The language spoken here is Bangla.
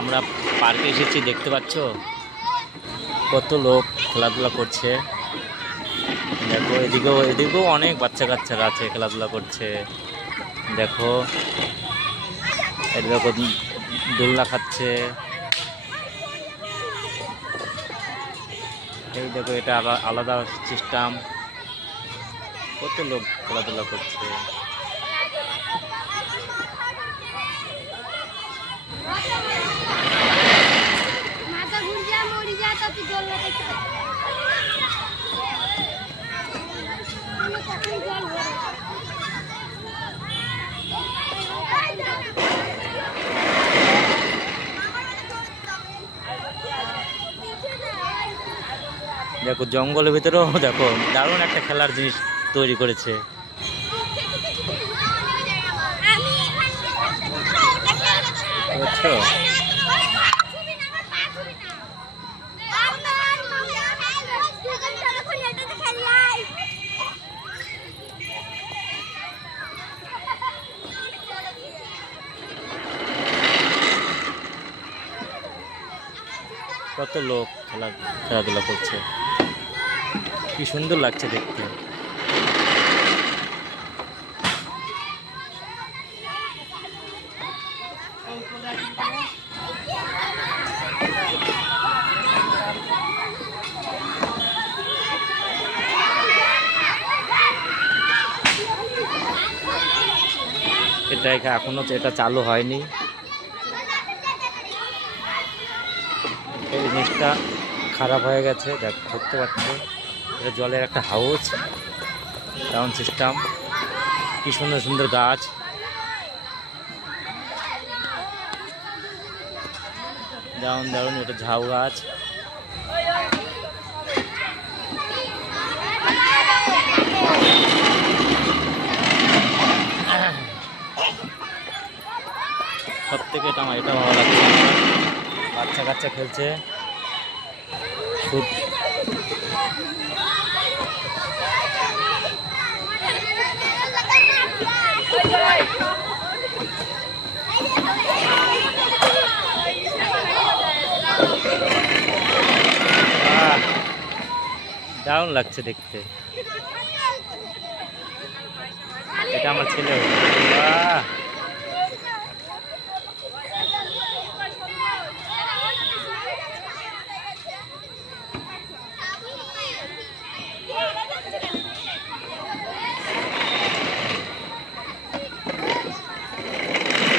আমরা পার্কে এসেছি, দেখতে পাচ্ছ কত লোক খেলাধুলা করছে। দেখো এদিকেও অনেক বাচ্চা কাচ্চারা আছে, খেলাধুলা করছে। দেখো দেখো দোলনা খাচ্ছে। এই দেখো এটা আলাদা সিস্টেম, কত লোক খেলাধুলা করছে। দেখো জঙ্গলের ভিতরেও দেখো দারুণ একটা খেলার জিনিস তৈরি করেছে। বুঝছো? কত লোক খেলাধুলা করছে, কি সুন্দর লাগছে দেখতে। এটা এখনো এটা চালু হয়নি, এই জিনিসটা খারাপ হয়ে গেছে। দেখতে পাচ্ছ এটা জলের একটা হাউস, সাউন্ড সিস্টেম, কি সুন্দর সুন্দর গাছ। দারুণ এটা ঝাউ গাছ। সব থেকে এটা আমার এটা ভালো লাগছে, বাচ্চা কাচ্চা খেলছে খুব। দারুণ লাগছে দেখতে। এটা আমার ছেলে। বাহ।